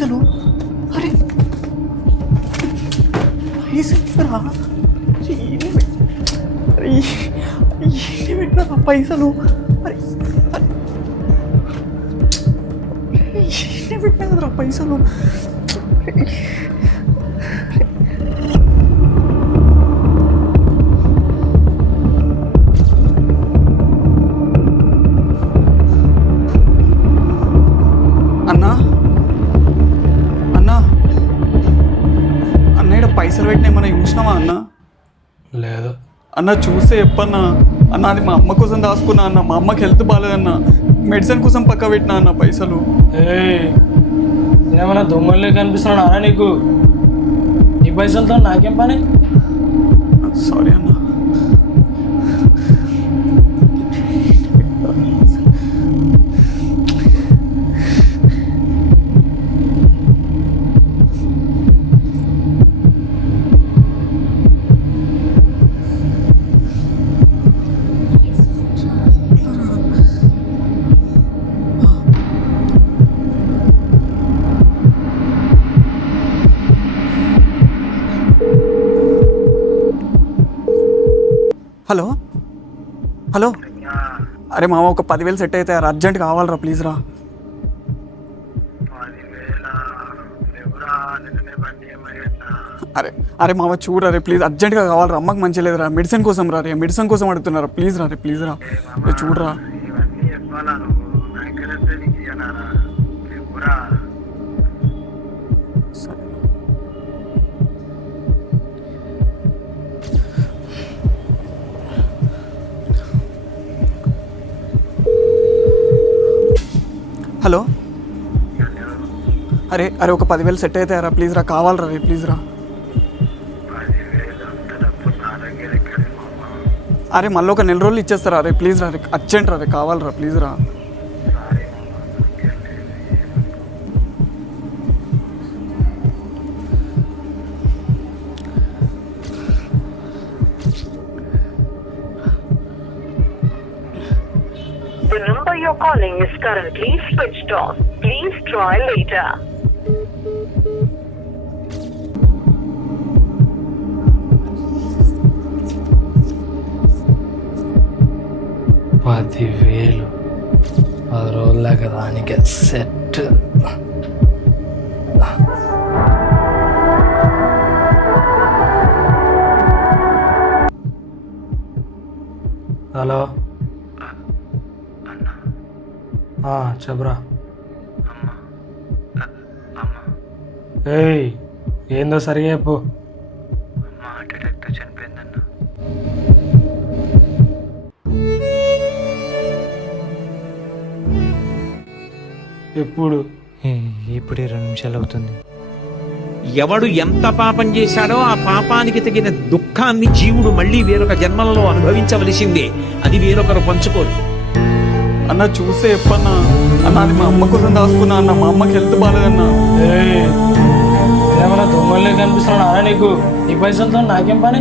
పైసలు. అరే పైసలు రా, ఏంటి పెట్టినా పైసలు? అరే ఏంటి పెట్టినా పైసలు? అన్నా అన్నా అన్న ఇక్కడ పైసలు పెట్టినా ఏమన్నా చూసినావా అన్న? లేదు అన్న చూస్తే చెప్పన్నా. అన్న అది మా అమ్మ కోసం దాచుకున్నా అన్న. మా అమ్మకి హెల్త్ బాగాలేదన్న, మెడిసిన్ కోసం పక్క పెట్టినా అన్న పైసలు. నేనేమన్నా దొంగలే కనిపిస్తున్నాను అన్న నీకు? నీ పైసలతో నాకేం పని? సారీ అన్న. హలో హలో, అరే మామ ఒక 10,000 సెట్ అయితే అర్జెంట్ కావాలరా ప్లీజ్ రా. అరే అరే మామ చూడరా రే ప్లీజ్, అర్జెంట్గా కావాలరా. అమ్మకి మంచి లేదురా, మెడిసిన్ కోసం రా రే, మెడిసిన్ కోసం అడుగుతున్నారా ప్లీజ్ రా రే, ప్లీజ్ రా రే చూడరా. హలో అరే అరే ఒక 10,000 సెట్ అయితే రా ప్లీజ్ రా, కావాలరా రే ప్లీజ్ రా. అరే మళ్ళీ ఒక 4 రోజులు ఇచ్చేస్తారా రే ప్లీజ్ రా రే, అర్జెంట్ రా రే, కావాలరా ప్లీజ్ రా. The number you're calling is currently switched off. Please try later. $10,000 10 రోజులాగా దానికి సెట్. హలో చెప్పరా. ఏయ్ ఏందో సరిగా చెప్పు. ఎప్పుడు? ఇప్పుడే 2 నిమిషాలు అవుతుంది. ఎవడు ఎంత పాపం చేశాడో ఆ పాపానికి తగిన దుఃఖాన్ని జీవుడు మళ్ళీ వేరొక జన్మలలో అనుభవించవలసిందే. అది వేరొకరు పంచుకోరు. అన్న చూస్తే చెప్పన్నా. అన్న అది మా అమ్మ కోసం దాచుకున్నా అన్న, మా అమ్మకి హెల్త్ బాగాలేదన్నా. ఏమన్నా దొంగలే కనిపిస్తున్నాను అన్న నీకు? నీ పైసలతో నాకేం పని?